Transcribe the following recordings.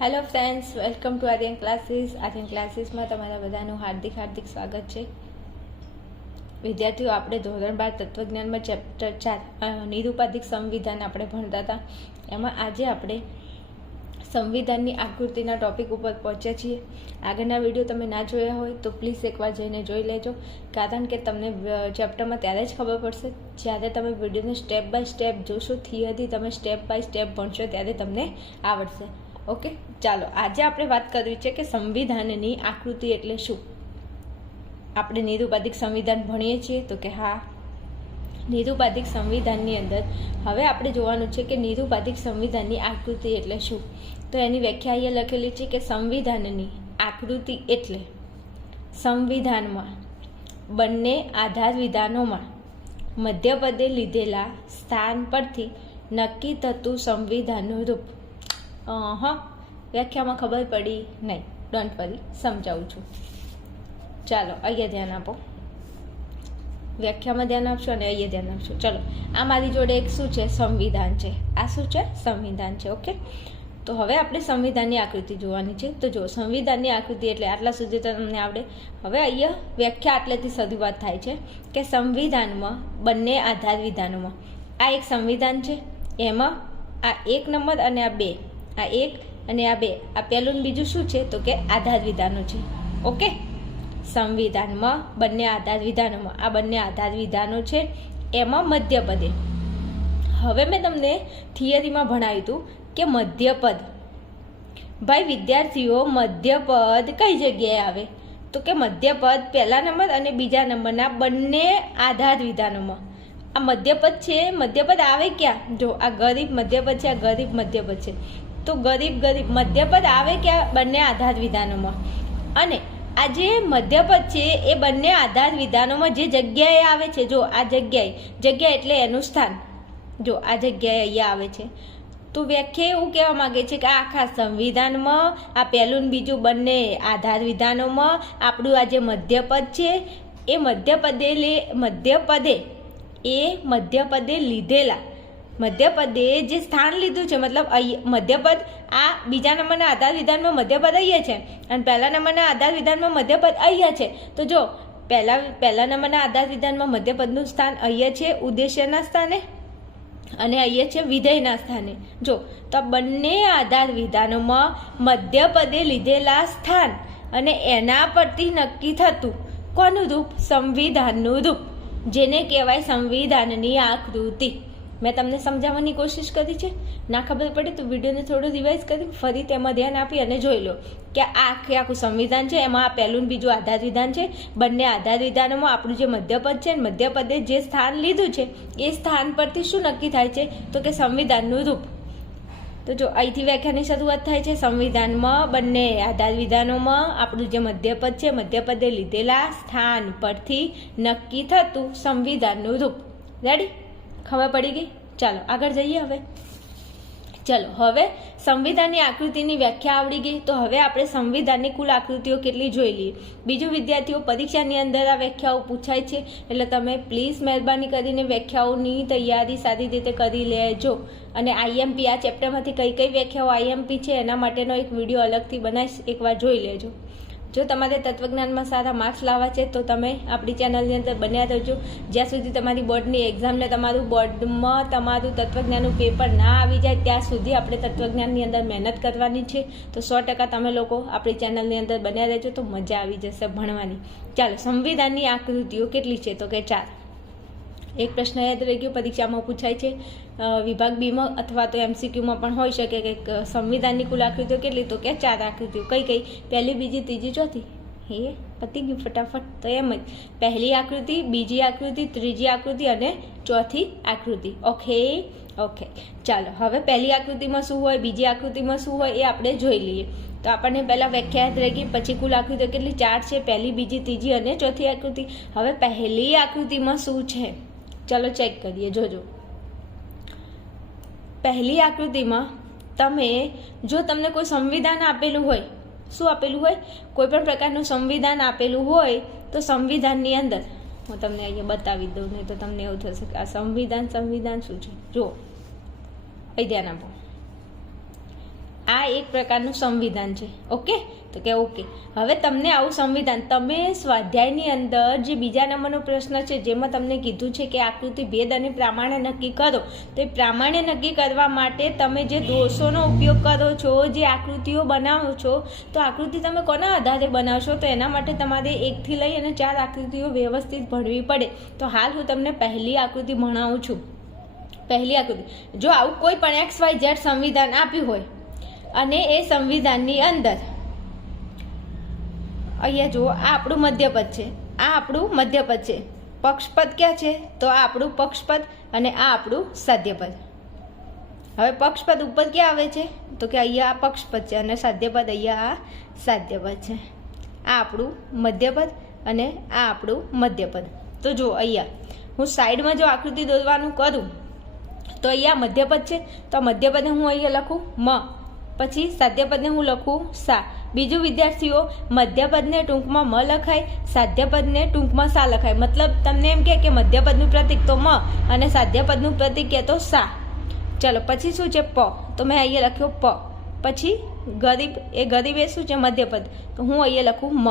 Hello friends, welcome to Aryan classes. આર્યન ક્લાસીસમાં તમારા બધાનું હાર્દિક સ્વાગત છે. વિદ્યાર્થીઓ, આપણે ધોરણ 12 તત્વજ્ઞાનમાં ચેપ્ટર 4 નિરુપાધિક સંવિધાન આપણે ભણતા હતા. એમાં આજે આપણે સંવિધાનની આકૃતિના ટોપિક ઉપર પહોંચ્યા છીએ. આગળના વિડીયો તમે ના જોયા હોય તો પ્લીઝ એકવાર જઈને જોઈ લેજો, કારણ કે તમને ચેપ્ટરમાં ત્યારે જ ખબર પડશે જ્યારે તમે વિડીયોને સ્ટેપ બાય સ્ટેપ જોશો. થિયરી તમે સ્ટેપ બાય સ્ટેપ ભણશો ત્યારે તમને આવડશે. ઓકે, ચાલો આજે આપણે વાત કરવી છે કે સંવિધાનની આકૃતિ એટલે શું. આપણે નિરુપાધિક સંવિધાન ભણીએ છીએ તો કે હા, નિરુપાધિક સંવિધાનની અંદર હવે આપણે જોવાનું છે કે નિરુપાધિક સંવિધાનની આકૃતિ એટલે શું. તો એની વ્યાખ્યા અહીંયા લખેલી છે કે સંવિધાનની આકૃતિ એટલે સંવિધાનમાં બંને આધાર વિધાનોમાં મધ્યપદે લીધેલા સ્થાન પરથી નક્કી થતું સંવિધાનનું રૂપ. વ્યાખ્યામાં ખબર પડી નહીં, ડોન્ટ વરી, સમજાવું છું. ચાલો અહીંયા ધ્યાન આપો, વ્યાખ્યામાં ધ્યાન આપશો અને અહીંયા ધ્યાન આપશો. ચલો, આ મારી જોડે એક શું છે, સંવિધાન છે. આ શું છે, સંવિધાન છે. ઓકે, તો હવે આપણે સંવિધાનની આકૃતિ જોવાની છે. તો જો સંવિધાનની આકૃતિ એટલે આટલા સુધી તો તમને આવડે. હવે અહીંયા વ્યાખ્યા આટલેથી શરૂઆત થાય છે કે સંવિધાનમાં બંને આધાર વિધાનોમાં, આ એક સંવિધાન છે, એમાં આ 1 નંબર અને આ 2, આ 1 અને આ 2, આ પહેલું ને બીજું શું છે તો કે આધાર વિધાનો છે. ઓકે, સંવિધાનમાં બંને આધાર વિધાનોમાં આ બંને આધાર વિધાનો છે, એમાં મધ્યપદે. હવે મેં તમને થિયરીમાં ભણાવ્યું હતું કે મધ્યપદ, ભાઈ વિદ્યાર્થીઓ, મધ્યપદ કઈ જગ્યાએ આવે તો કે મધ્યપદ પહેલા નંબર અને બીજા નંબરના બંને આધાર વિધાનોમાં. આ મધ્યપદ છે, મધ્યપદ આવે ક્યાં? જો આ ગરીબ મધ્યપદ છે, આ ગરીબ મધ્યપદ છે. તો ગરીબ મધ્યપદ આવે ક્યાં? બંને આધાર વિધાનોમાં. અને આ જે મધ્યપદ છે એ બંને આધાર વિધાનોમાં જે જગ્યાએ આવે છે, જો આ જગ્યા એટલે એનું સ્થાન, જો આ જગ્યાએ અહીંયા આવે છે. તો વ્યાખ્યા એવું કહેવા માંગે છે કે આખા સંવિધાનમાં આ પહેલું ને બીજું બંને આધાર વિધાનોમાં આપણું આ જે મધ્યપદ છે એ મધ્યપદે લીધેલા, મધ્યપદે જે સ્થાન લીધું છે, મતલબ મધ્યપદ આ બીજા નંબરના આધાર વિધાનમાં મધ્યપદ અહીંયા છે અને પહેલા નંબરના આધાર વિધાનમાં મધ્યપદ અહીંયા છે. તો જો પહેલા નંબરના આધાર વિધાનમાં મધ્યપદનું સ્થાન અહીંયા છે ઉદ્દેશ્યના સ્થાને, અને અહીંયા છે વિધેયના સ્થાને. જો તો બંને આધાર વિધાનોમાં મધ્યપદે લીધેલા સ્થાન અને એના પરથી નક્કી થતું કોનું રૂપ? સંવિધાનનું રૂપ, જેને કહેવાય સંવિધાનની આકૃતિ. મેં તમને સમજાવવાની કોશિશ કરી છે. ના ખબર પડે તો વિડીયોને થોડું રિવાઇઝ કરી ફરી તેમાં ધ્યાન આપી અને જોઈ લો કે આ આખું સંવિધાન છે, એમાં આ પહેલું ને બીજું આધાર વિધાન છે. બંને આધાર વિધાનોમાં આપણું જે મધ્યપદ છે, મધ્યપદે જે સ્થાન લીધું છે એ સ્થાન પરથી શું નક્કી થાય છે તો કે સંવિધાનનું રૂપ. તો જો અહીંથી વ્યાખ્યાની શરૂઆત થાય છે. સંવિધાનમાં બંને આધાર વિધાનોમાં આપણું જે મધ્યપદ છે, મધ્યપદે લીધેલા સ્થાન પરથી નક્કી થતું સંવિધાનનું રૂપ. રેડી? ખબર પડી ગઈ? ચાલો આગળ જઈએ. હવે સંવિધાનની આકૃતિની વ્યાખ્યા આવડી ગઈ. તો હવે આપણે સંવિધાનની કુલ આકૃતિઓ કેટલી જોઈ લઈએ. બીજું વિદ્યાર્થીઓ, પરીક્ષાની અંદર આ વ્યાખ્યાઓ પૂછાય છે, એટલે તમે પ્લીઝ મહેરબાની કરીને વ્યાખ્યાઓની તૈયારી સારી રીતે કરી લેજો. અને આઈએમપી, આ ચેપ્ટરમાંથી કઈ કઈ વ્યાખ્યાઓ આઈએમપી છે એના માટેનો એક વિડીયો અલગથી બનાવીશ, એકવાર જોઈ લેજો. જો તમારે તત્વજ્ઞાનમાં સારા માર્ક્સ લાવવા છે તો તમે આપણી ચેનલની અંદર બન્યા રહેજો. જ્યાં સુધી તમારી બોર્ડની એક્ઝામને તમારું બોર્ડમાં તમારું તત્વજ્ઞાનનું પેપર ના આવી જાય ત્યાં સુધી આપણે તત્વજ્ઞાનની અંદર મહેનત કરવાની છે. તો 100% તમે લોકો આપણી ચેનલની અંદર બન્યા રહેજો તો મજા આવી જશે ભણવાની. ચાલો, સંવિધાનની આકૃતિઓ કેટલી છે તો કે 4. એક પ્રશ્ન યાદ રહી ગયો, પરીક્ષામાં પૂછાય છે, વિભાગ બીમાં અથવા તો MCQમાં પણ હોઈ શકે કે સંવિધાનની કુલ આકૃતિઓ કેટલી તો કે 4 આકૃતિઓ. કઈ? પહેલી, બીજી, ત્રીજી, ચોથી. હે પતી ગયું ફટાફટ. તો એમ જ પહેલી આકૃતિ, બીજી આકૃતિ, ત્રીજી આકૃતિ અને ચોથી આકૃતિ. ઓકે, ચાલો હવે પહેલી આકૃતિમાં શું હોય, બીજી આકૃતિમાં શું હોય એ આપણે જોઈ લઈએ. તો આપણને પહેલાં વ્યાખ્યા યાદ રહી ગઈ. પછી કુલ આકૃતિઓ કેટલી? 4 છે. પહેલી, બીજી, ત્રીજી અને ચોથી આકૃતિ. હવે પહેલી આકૃતિમાં શું છે ચાલો ચેક કરીએ. જોજો, પહેલી આકૃતિમાં જો તમને કોઈ સંવિધાન આપેલું હોય, શું આપેલું હોય, કોઈ પણ પ્રકારનું સંવિધાન આપેલું હોય તો સંવિધાનની અંદર હું તમને અહીંયા બતાવી દઉં, નહીં તો તમને એવું થશે કે આ સંવિધાન શું છે. જો અહીં ધ્યાન આપો, આ એક પ્રકારનું સંવિધાન છે. ઓકે, તો કે ઓકે. હવે તમને આવું સંવિધાન, તમે સ્વાધ્યાયની અંદર જે બીજા નંબરનો પ્રશ્ન છે જેમાં તમને કીધું છે કે આકૃતિ ભેદ અને પ્રામાણ્ય નક્કી કરો, તો એ પ્રામાણ્ય નક્કી કરવા માટે તમે જે દોષોનો ઉપયોગ કરો છો, જે આકૃતિઓ બનાવો છો, તો આકૃતિ તમે કોના આધારે બનાવશો, તો એના માટે તમારે 1 થી લઈ અને 4 આકૃતિઓ વ્યવસ્થિત ભણવી પડે. તો હાલ હું તમને પહેલી આકૃતિ ભણાવું છું. પહેલી આકૃતિ, જો આવું કોઈ પણ XYZ સંવિધાન આપ્યું હોય અને એ સંવિધાનની અંદર અહીંયા જુઓ, આ આપણું મધ્યપદ છે, આ આપણું મધ્યપદ છે, પક્ષપદ ક્યાં છે, તો આ આપણું પક્ષપદ અને આ આપણું સાધ્યપદ. હવે પક્ષપદ ઉપર ક્યાં આવે છે, તો કે અહીંયા આ પક્ષપદ છે અને સાધ્યપદ અહીંયા આ સાધ્યપદ છે. આ આપણું મધ્યપદ અને આ આપણું મધ્યપદ. તો જો અહીંયા હું સાઈડમાં જો આકૃતિ દોરવાનું કરું તો અહીંયા મધ્યપદ છે, તો મધ્યપદને હું અહીંયા લખું મ, પછી સાધ્યપદને હું લખું સા. બીજું વિદ્યાર્થીઓ, મધ્યપદને ટૂંકમાં મ લખાય, સાધ્યપદને ટૂંકમાં સા લખાય. મતલબ તમને એમ કે મધ્યપદનું પ્રતીક તો મ અને સાધ્યપદનું પ્રતીક કે તો સા. ચલો પછી શું છે પ, તો મેં અહીંયા લખ્યો પ. પછી ગરીબ, એ ગરીબ એ શું છે મધ્યપદ, તો હું અહીંયા લખું મ.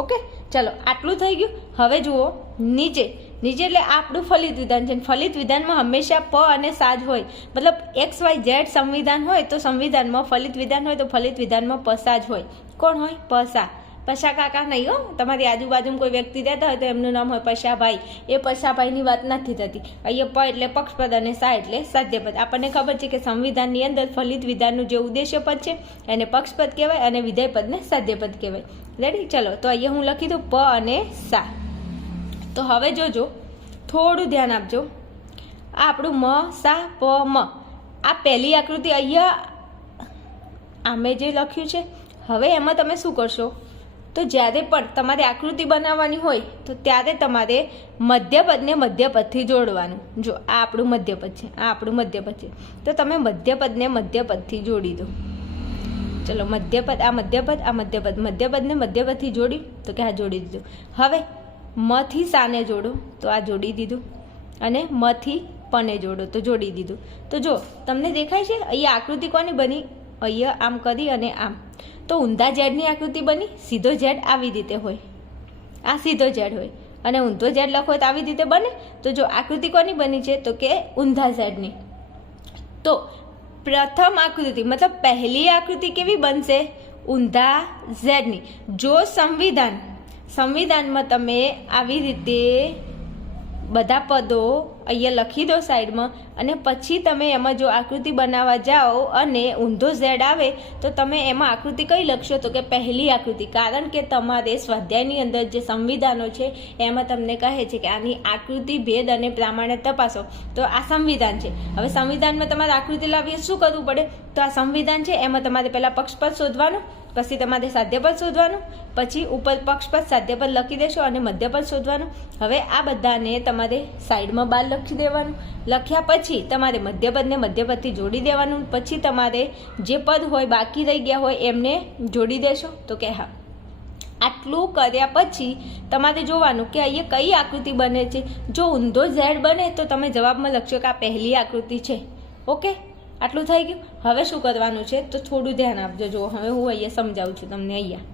ઓકે, ચલો આટલું થઈ ગયું. હવે જુઓ નીચે, નીચે એટલે આપણું ફલિત વિધાન છે. ફલિત વિધાનમાં હંમેશા પ અને સા જ હોય. મતલબ XYZ સંવિધાન હોય તો સંવિધાનમાં, ફલિત વિધાન હોય તો ફલિત વિધાનમાં પ સા જ હોય. કોણ હોય? પ સા. પશા કાકા નહીં હો, તમારી આજુબાજુમાં કોઈ વ્યક્તિ રહેતા હોય તો એમનું નામ હોય પશાભાઈ. એ પશાભાઈની વાત નથી થતી. અહીંયા પ એટલે પક્ષપદ અને સા એટલે સાધ્યપદ. આપણને ખબર છે કે સંવિધાનની અંદર ફલિત વિધાનનું જે ઉદ્દેશ્ય પદ છે એને પક્ષપદ કહેવાય અને વિધેય પદને સાધ્યપદ કહેવાય. રેડી? ચલો તો અહીંયા હું લખી દઉં પ અને સા. તો હવે જોજો, થોડું ધ્યાન આપજો. આ આપણું મ સા પ મ, આ પહેલી આકૃતિ અહીંયા આમે જે લખ્યું છે. હવે એમાં તમે શું કરશો, તો જ્યારે પણ તમારે આકૃતિ બનાવવાની હોય તો ત્યારે તમારે મધ્યપદને મધ્યપદથી જોડવાનું. જો આ આપણું મધ્યપદ છે, આ આપણું મધ્યપદ છે, તો તમે મધ્યપદને મધ્યપદથી જોડી દો. ચલો મધ્યપદ, આ મધ્યપદ, આ મધ્યપદ, મધ્યપદને મધ્યપદથી જોડી, તો કે આ જોડી દીધું. હવે મથી સાને જોડો, તો આ જોડી દીધું, અને મથી પને જોડો, તો જોડી દીધું. તો જો તમને દેખાય છે અહીંયા આકૃતિ કોની બની, અહીંયા આમ કરી અને આમ. તો ઊંધા ઝેડની આકૃતિ બની. સીધો ઝેડ આવી રીતે હોય, આ સીધો ઝેડ હોય, અને ઊંધો ઝેડ લખો તો આવી રીતે બને. તો જો આકૃતિ કોની બની છે, તો કે ઊંધા ઝેડની. તો પ્રથમ આકૃતિ મતલબ પહેલી આકૃતિ કેવી બનશે, ઊંધા ઝેડની. જો સંવિધાનમાં તમે આવી રીતે બધા પદો અહીંયા લખી દો સાઈડમાં, અને પછી તમે એમાં જો આકૃતિ બનાવવા જાઓ અને ઊંધો ઝેડ આવે તો તમે એમાં આકૃતિ કઈ લખશો, તો કે પહેલી આકૃતિ. કારણ કે તમારે સ્વાધ્યાયની અંદર જે સંવિધાનો છે એમાં તમને કહે છે કે આની આકૃતિ ભેદ અને પ્રામાણ્ય તપાસો. તો આ સંવિધાન છે. હવે સંવિધાનમાં તમારે આકૃતિ લાવીએ શું કરવું પડે, તો આ સંવિધાન છે એમાં તમારે પહેલાં પક્ષપદ શોધવાનું, પછી તમારે સાધ્યપદ શોધવાનું, પછી ઉપર પક્ષપદ સાધ્યપદ લખી દેશો અને મધ્યપદ શોધવાનું. હવે આ બધાને તમારે સાઈડમાં બાર લખી દેવાનું. લખ્યા પછી તમારે મધ્યપદને મધ્યપદથી જોડી દેવાનું. પછી તમારે જે પદ હોય બાકી રહી ગયા હોય એમને જોડી દેશો, તો કે હા. આટલું કર્યા પછી તમારે જોવાનું કે અહીંયા કઈ આકૃતિ બને છે. જો ઊંધો ઝેડ બને તો તમે જવાબમાં લખશો કે આ પહેલી આકૃતિ છે. ઓકે, આટલું થઈ ગયું. હવે શું કરવાનું છે, તો થોડું ધ્યાન આપજો. જો હવે હું અહીંયા સમજાવું છું તમને. અહીંયા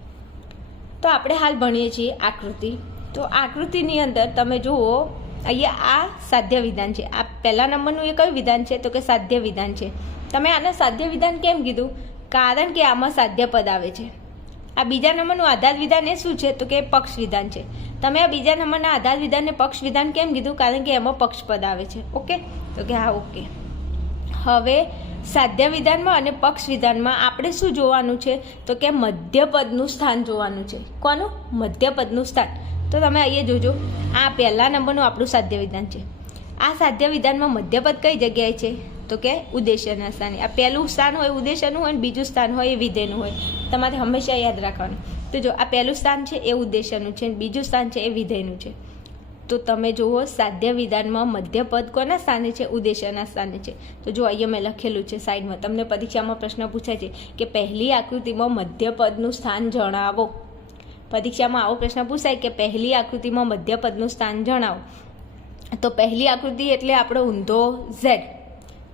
તો આપણે હાલ ભણીએ છીએ આકૃતિ. તો આકૃતિની અંદર તમે જુઓ, અહીંયા આ સાધ્ય વિધાન છે. આ પહેલા નંબરનું એ કયું વિધાન છે, તો કે સાધ્ય વિધાન છે. તમે આને સાધ્ય વિધાન કેમ કીધું, કારણ કે આમાં સાધ્ય પદ આવે છે. આ બીજા નંબરનું આધાર વિધાન એ શું છે, તો કે પક્ષ વિધાન છે. તમે આ બીજા નંબરના આધાર વિધાનને પક્ષ વિધાન કેમ કીધું, કારણ કે એમાં પક્ષપદ આવે છે. ઓકે, તો કે હા ઓકે. હવે સાધ્ય વિધાનમાં અને પક્ષ વિધાનમાં આપણે શું જોવાનું છે, તો કે મધ્યપદનું સ્થાન જોવાનું છે. કોનું? મધ્યપદનું સ્થાન. તો તમે અહીંયા જોજો, આ પહેલા નંબરનું આપણું સાધ્ય વિધાન છે. આ સાધ્ય વિધાનમાં મધ્યપદ કઈ જગ્યાએ છે, તો કે ઉદ્દેશ્યના સ્થાને. આ પહેલું સ્થાન હોય ઉદ્દેશ્યનું હોય, અને બીજું સ્થાન હોય એ વિધેયનું હોય. તમારે હંમેશા યાદ રાખવાનું. તો જો આ પહેલું સ્થાન છે એ ઉદ્દેશ્યનું છે, અને બીજું સ્થાન છે એ વિધેયનું છે. તો તમે જુઓ, સાધ્ય વિધાનમાં મધ્યપદ કોના સ્થાને છે, ઉદ્દેશ્યના સ્થાને છે. તો જો અહીંયા મેં લખેલું છે સાઈડમાં. તમને પરીક્ષામાં પ્રશ્ન પૂછાય છે કે પહેલી આકૃતિમાં મધ્યપદનું સ્થાન જણાવો. પરીક્ષામાં આવો પ્રશ્ન પૂછાય કે પહેલી આકૃતિમાં મધ્યપદનું સ્થાન જણાવો. તો પહેલી આકૃતિ એટલે આપણો ઊંધો ઝેડ.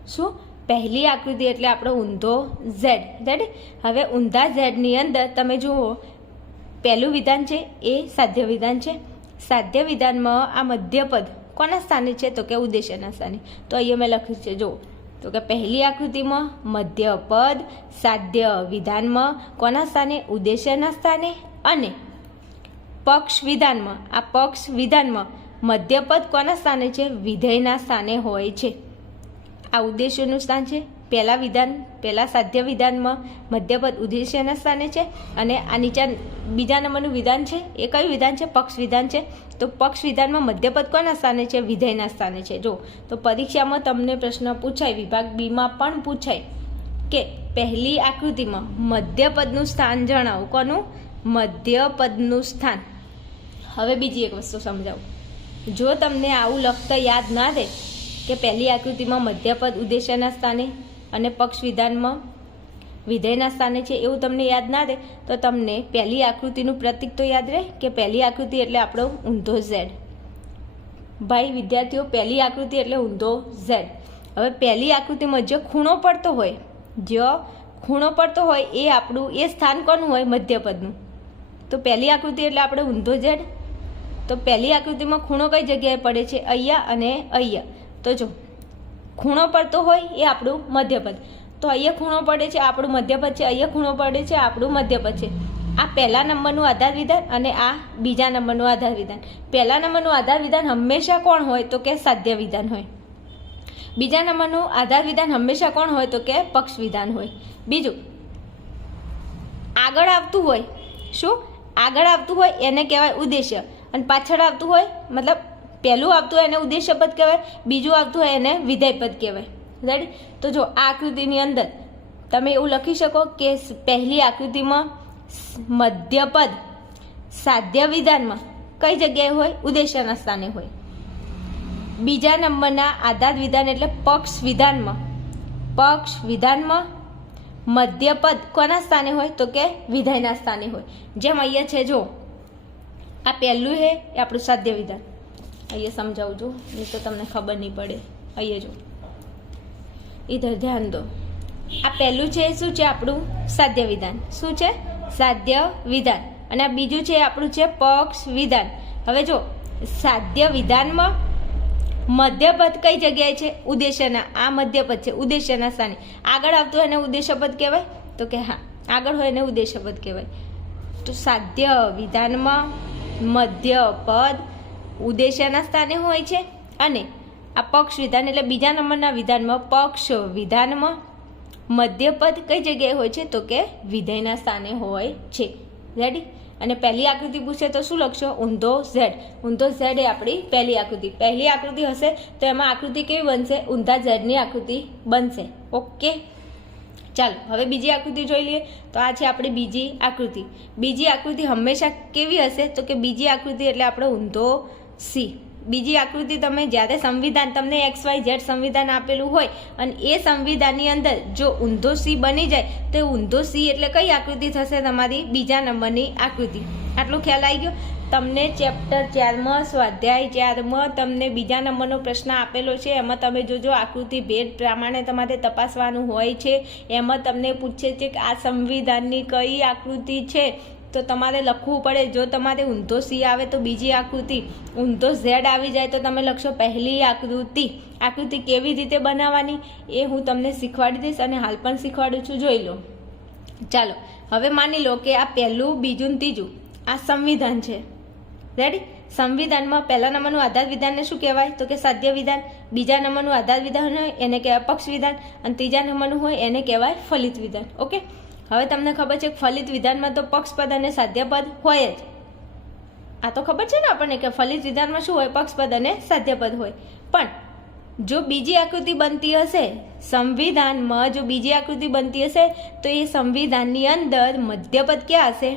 શું? પહેલી આકૃતિ એટલે આપણો ઊંધો ઝેડ. રેડી? હવે ઊંધા ઝેડની અંદર તમે જુઓ પહેલું વિધાન છે એ સાધ્ય વિધાન છે. સાધ્ય વિધાનમાં આ મધ્યપદ કોના સ્થાને છે? તો કે ઉદ્દેશ્યના સ્થાને. તો અહીંયા મેં લખ્યું છે જુઓ, તો કે પહેલી આકૃતિમાં મધ્યપદ સાધ્ય વિધાનમાં કોના સ્થાને? ઉદ્દેશ્યના સ્થાને. અને પક્ષ વિધાનમાં, આ પક્ષ વિધાનમાં મધ્યપદ કોના સ્થાને છે? વિધેયના સ્થાને હોય છે. આ ઉદ્દેશ્યનું સ્થાન છે. પહેલા સાધ્ય વિધાનમાં મધ્યપદ ઉદ્દેશ્યના સ્થાને છે. અને આ નીચે બીજા નંબરનું વિધાન છે એ કયું વિધાન છે? પક્ષ વિધાન છે. તો પક્ષ વિધાનમાં મધ્યપદ કોના સ્થાને છે? વિધેયના સ્થાને છે. જો તો પરીક્ષામાં તમને પ્રશ્ન પૂછાય, વિભાગ બીમાં પણ પૂછાય કે પહેલી આકૃતિમાં મધ્યપદનું સ્થાન જણાવો. કોનું? મધ્યપદનું સ્થાન. હવે બીજી એક વસ્તુ સમજાવું. જો તમને આવું લખતા યાદ ના રહે કે પહેલી આકૃતિમાં મધ્યપદ ઉદ્દેશ્યના સ્થાને અને પક્ષ વિધાનમાં વિધેયના સ્થાને છે એવું તમને યાદ ના રહે તો તમને પહેલી આકૃતિનું પ્રતીક તો યાદ રહે કે પહેલી આકૃતિ એટલે આપણો ઊંધો ઝેડ. ભાઈ વિદ્યાર્થીઓ, પહેલી આકૃતિ એટલે ઊંધો ઝેડ. હવે પહેલી આકૃતિમાં જે ખૂણો પડતો હોય એ આપણું એ સ્થાન કોનું હોય? મધ્યપદનું. તો પહેલી આકૃતિ એટલે આપણે ઊંધો ઝેડ. તો પહેલી આકૃતિમાં ખૂણો કઈ જગ્યાએ પડે છે? અહીંયા અને અહીંયા. તો જો ખૂણો પડતો હોય એ આપણું મધ્યપદ. તો અહીંયા ખૂણો પડે છે આપણું મધ્યપદ છે, અહીંયા ખૂણો પડે છે આપણું મધ્યપદ છે. આ પહેલા નંબરનું આધાર વિધાન અને આ બીજા નંબરનું આધાર વિધાન. પહેલા નંબરનું આધાર વિધાન હંમેશા કોણ હોય? તો કે સાધ્ય વિધાન હોય. બીજા નંબરનું આધાર વિધાન હંમેશા કોણ હોય? તો કે પક્ષ વિધાન હોય. બીજું આગળ આવતું હોય, શું આગળ આવતું હોય એને કહેવાય ઉદ્દેશ્ય, અને પાછળ આવતું હોય મતલબ પહેલું આવતું હોય એને ઉદ્દેશ્ય પદ કહેવાય, બીજું આવતું હોય એને વિધેય પદ કહેવાય. રેડી? તો જો આ આકૃતિની અંદર તમે એવું લખી શકો કે પહેલી આકૃતિમાં મધ્યપદ સાધ્ય વિધાનમાં કઈ જગ્યાએ હોય? ઉદ્દેશ્યના સ્થાને હોય. બીજા નંબરના આધાર વિધાન એટલે પક્ષ વિધાનમાં મધ્યપદ કોના સ્થાને હોય? તો કે વિધેયના સ્થાને હોય. જેમ અહીંયા છે જો આ પહેલું છે એ આપણું સાધ્ય વિધાન. અહીંયા સમજાવું છું નહીં તો તમને ખબર નહીં પડે. અહીંયા જો ઇધર ધ્યાન દો. આ પહેલું છે શું છે? આપણું સાધ્ય વિધાન. શું છે? સાધ્ય વિધાન. અને આ બીજું છે આપણું છે પક્ષ વિધાન. હવે જો સાધ્ય વિધાનમાં મધ્યપદ કઈ જગ્યાએ છે? ઉદ્દેશ્યના. આ મધ્યપદ છે ઉદ્દેશ્યના સ્થાને. આગળ આવતું હોય એને ઉદ્દેશ્યપદ કહેવાય? તો કે હા, આગળ હોય એને ઉદ્દેશ્યપદ કહેવાય. તો સાધ્ય વિધાનમાં મધ્યપદ ઉદ્દેશ્યના સ્થાને હોય છે. અને આ પક્ષ વિધાન એટલે બીજા નંબરના વિધાનમાં પક્ષ વિધાનમાં મધ્યપદ કઈ જગ્યાએ હોય છે? તો કે વિધેયના સ્થાને હોય છે. રેડી? અને પહેલી આકૃતિ પૂછે તો શું લખશો? ઊંધો ઝેડ. ઊંધો ઝેડ એ આપણી પહેલી આકૃતિ. પહેલી આકૃતિ હશે તો એમાં આકૃતિ કેવી બનશે? ઊંધા ઝેડની આકૃતિ બનશે. ઓકે, ચાલો હવે બીજી આકૃતિ જોઈ લઈએ. તો આ છે આપણી બીજી આકૃતિ. બીજી આકૃતિ હંમેશા કેવી હશે? તો કે બીજી આકૃતિ એટલે આપણો ઊંધો સી. બીજી આકૃતિ તમે જ્યારે સંવિધાન તમને XYZ સંવિધાન આપેલું હોય અને એ સંવિધાનની અંદર જો ઊંધો સી બની જાય તો ઊંધો સી એટલે કઈ આકૃતિ થશે? તમારી બીજા નંબરની આકૃતિ. આટલો ખ્યાલ આવી ગયો? તમને ચેપ્ટર 4માં સ્વાધ્યાય 4માં તમને બીજા નંબરનો પ્રશ્ન આપેલો છે. એમાં તમે જોજો આકૃતિ ભેદ પ્રમાણે તમારે તપાસવાનું હોય છે. એમાં તમને પૂછે છે કે આ સંવિધાનની કઈ આકૃતિ છે તો તમારે લખવું પડે. જો તમારે ઊંધો સી આવે તો બીજી આકૃતિ, ઊંધો ઝેડ આવી જાય તો તમે લખશો પહેલી આકૃતિ. આકૃતિ કેવી રીતે બનાવવાની એ હું તમને શીખવાડી દઈશ અને હાલ પણ શીખવાડું છું, જોઈ લો. ચાલો હવે માની લો કે આ પહેલું, બીજું ને ત્રીજું આ સંવિધાન છે. રેડી? સંવિધાનમાં પહેલા નંબરનું આધાર વિધાનને શું કહેવાય? તો કે સાધ્ય વિધાન. બીજા નંબરનું આધાર વિધાન હોય એને કહેવાય પક્ષ વિધાન. અને ત્રીજા નંબરનું હોય એને કહેવાય ફલિત વિધાન. ઓકે, હવે તમને ખબર છે કે ફલિત વિધાનમાં તો પક્ષપદ અને સાધ્યપદ હોય જ. આ તો ખબર છે ને આપણને કે ફલિત વિધાનમાં શું હોય? પક્ષપદ અને સાધ્યપદ હોય. પણ જો બીજી આકૃતિ બનતી હશે સંવિધાનમાં, જો બીજી આકૃતિ બનતી હશે તો એ સંવિધાનની અંદર મધ્યપદ ક્યાં હશે?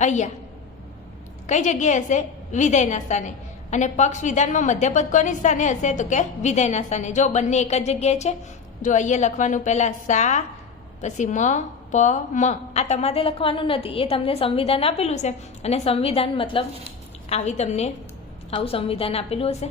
અહીંયા. કઈ જગ્યાએ હશે? વિધેયના સ્થાને. અને પક્ષ વિધાનમાં મધ્યપદ કોની સ્થાને હશે? તો કે વિધેયના સ્થાને. જો બંને એક જ જગ્યાએ છે. જો અહીંયા લખવાનું પહેલા સા પછી મ પ મ. આ તમારે લખવાનું નથી, એ તમને સંવિધાન આપેલું છે. અને સંવિધાન મતલબ આવી તમને આવું સંવિધાન આપેલું હશે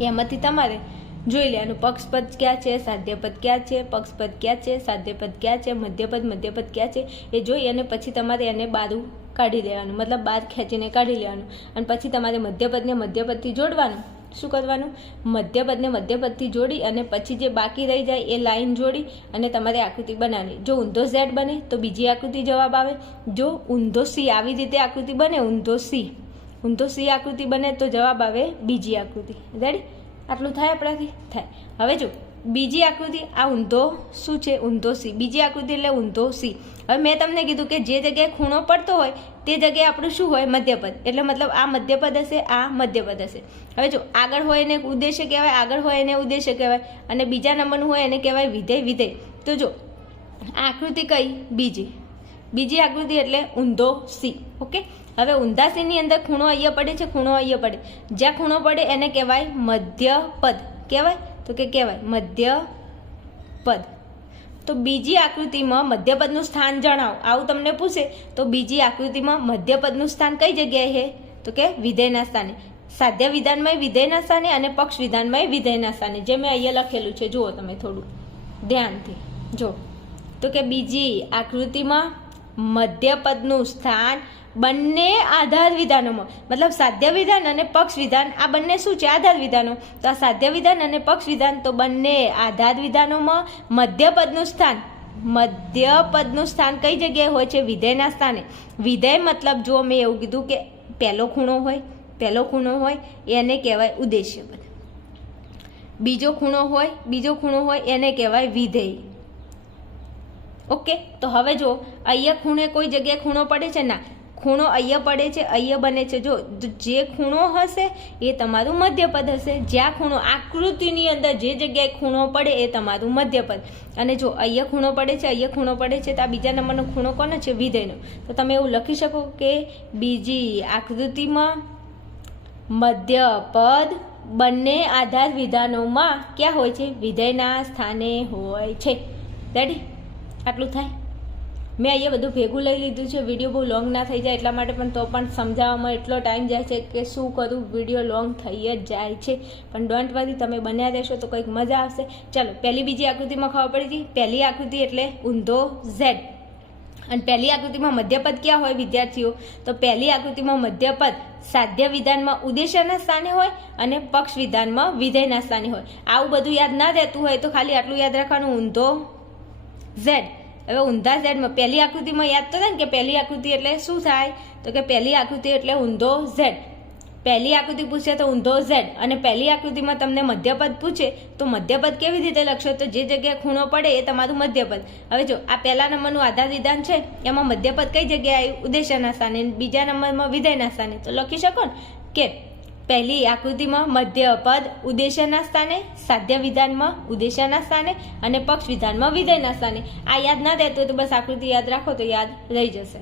એમાંથી તમારે જોઈ લેવાનું પક્ષપદ ક્યાં છે, સાધ્યપદ ક્યાં છે, પક્ષપદ ક્યાં છે, સાધ્યપદ ક્યાં છે, મધ્યપદ ક્યાં છે એ જોઈ અને પછી તમારે એને બારું કાઢી લેવાનું, મતલબ બહાર ખેંચીને કાઢી લેવાનું. અને પછી તમારે મધ્યપદને મધ્યપદથી જોડવાનું. શું કરવાનું? મધ્યપદને મધ્યપદથી જોડી અને પછી જે બાકી રહી જાય એ લાઈન જોડી અને તમારે આકૃતિ બનાવવાની. જો ઊંધો ઝેડ બને તો બીજી આકૃતિ જવાબ આવે. જો ઊંધો સી આવી રીતે આકૃતિ બને, ઊંધો સી આકૃતિ બને તો જવાબ આવે બીજી આકૃતિ. રેડી? આટલું થાય આપણાથી? થાય. હવે જો બીજી આકૃતિ, આ ઊંધો શું છે? ઊંધો સી. બીજી આકૃતિ એટલે ઊંધો સી. હવે મેં તમને કીધું કે જે જગ્યાએ ખૂણો પડતો હોય તે જગ્યાએ આપણું શું હોય? મધ્યપદ. એટલે મતલબ આ મધ્યપદ હશે, આ મધ્યપદ હશે. હવે જો આગળ હોય એને ઉદ્દેશ્ય કહેવાય, આગળ હોય એને ઉદ્દેશ્ય કહેવાય અને બીજા નંબરનું હોય એને કહેવાય વિધેય. તો જો આ આકૃતિ કઈ? બીજી આકૃતિ એટલે ઊંધો સી. ઓકે. હવે ઊંધા સીની અંદર ખૂણો અહીંયા પડે છે, ખૂણો અહીંયા પડે. જ્યાં ખૂણો પડે એને કહેવાય મધ્યપદ. કહેવાય? તો કે કહેવાય મધ્યપદ. તો બીજી આકૃતિમાં મધ્યપદનું સ્થાન જણાવો આવું તમને પૂછે તો બીજી આકૃતિમાં મધ્યપદનું સ્થાન કઈ જગ્યાએ છે? તો કે વિધેયના સ્થાને. સાધ્ય વિધાનમાં વિધેયના સ્થાને અને પક્ષ વિધાનમાં વિધેયના સ્થાને. જે મેં અહીંયા લખેલું છે જુઓ તમે થોડું ધ્યાનથી જો. તો કે બીજી આકૃતિમાં મધ્યપદનું સ્થાન બંને આધાર વિધાનોમાં, મતલબ સાધ્ય વિધાન અને પક્ષ વિધાન આ બંને શું છે? આધાર વિધાનો. તો આ સાધ્ય વિધાન અને પક્ષ વિધાન તો બંને આધાર વિધાનોમાં મધ્યપદનું સ્થાન કઈ જગ્યાએ હોય છે? વિધેયના સ્થાને. વિધેય મતલબ જો મેં એવું કીધું કે પહેલો ખૂણો હોય એને કહેવાય ઉદ્દેશ્ય પદ. બીજો ખૂણો હોય એને કહેવાય વિધેય. ઓકે. તો હવે જો અહીંયા ખૂણે કોઈ જગ્યાએ ખૂણો પડે છે? ના, ખૂણો અહીંયા પડે છે, અહીંયા બને છે. જો જે ખૂણો હશે એ તમારું મધ્યપદ હશે. જ્યાં ખૂણો આકૃતિની અંદર જે જગ્યાએ ખૂણો પડે એ તમારું મધ્યપદ. અને જો અહીંયા ખૂણો પડે છે તો આ બીજા નંબરનો ખૂણો કોનો છે? વિધેયનો. તો તમે એવું લખી શકો કે બીજી આકૃતિમાં મધ્યપદ બંને આધાર વિધાનોમાં ક્યાં હોય છે? વિધેયના સ્થાને હોય છે. રેડી? આટલું થાય. મેં અહીંયા બધું ભેગું લઈ લીધું છે. વિડીયો બહુ લોંગ ના થઈ જાય એટલા માટે, પણ તો પણ સમજાવવામાં એટલો ટાઈમ જાય છે કે શું કરું, વિડીયો લોંગ થઈ જ જાય છે. પણ ડોન્ટ વરી, તમે બન્યા રહેશો તો કંઈક મજા આવશે. ચાલો, બીજી આકૃતિમાં ખબર પડી હતી. પહેલી આકૃતિ એટલે ઊંધો ઝેડ. અને પહેલી આકૃતિમાં મધ્યપદ ક્યાં હોય વિદ્યાર્થીઓ? તો પહેલી આકૃતિમાં મધ્યપદ સાધ્ય વિધાનમાં ઉદ્દેશ્યના સ્થાને હોય અને પક્ષ વિધાનમાં વિધેયના સ્થાને હોય. આવું બધું યાદ ના રહેતું હોય તો ખાલી આટલું યાદ રાખવાનું, ઊંધો ઝેડ. હવે ઊંધા ઝેડમાં પહેલી આકૃતિમાં યાદ તો થાય ને કે પહેલી આકૃતિ એટલે શું થાય? તો કે પહેલી આકૃતિ એટલે ઊંધો ઝેડ. પહેલી આકૃતિ પૂછે તો ઊંધો ઝેડ. અને પહેલી આકૃતિમાં તમને મધ્યપદ પૂછે તો મધ્યપદ કેવી રીતે લખશો? તો જે જગ્યાએ ખૂણો પડે એ તમારું મધ્યપદ. હવે જો આ પહેલા નંબરનું આધાર વિધાન છે એમાં મધ્યપદ કઈ જગ્યાએ આવ્યું? ઉદ્દેશ્યના સ્થાને. બીજા નંબરમાં વિધેયના સ્થાને. તો લખી શકો ને કે પહેલી આકૃતિમાં મધ્યપદ ઉદ્દેશ્યના સ્થાને, સાધ્ય વિધાનમાં ઉદ્દેશ્યના સ્થાને અને પક્ષ વિધાનમાં વિધેયના સ્થાને. આ યાદ ના રહેતું હોય તો બસ આકૃતિ યાદ રાખો તો યાદ રહી જશે.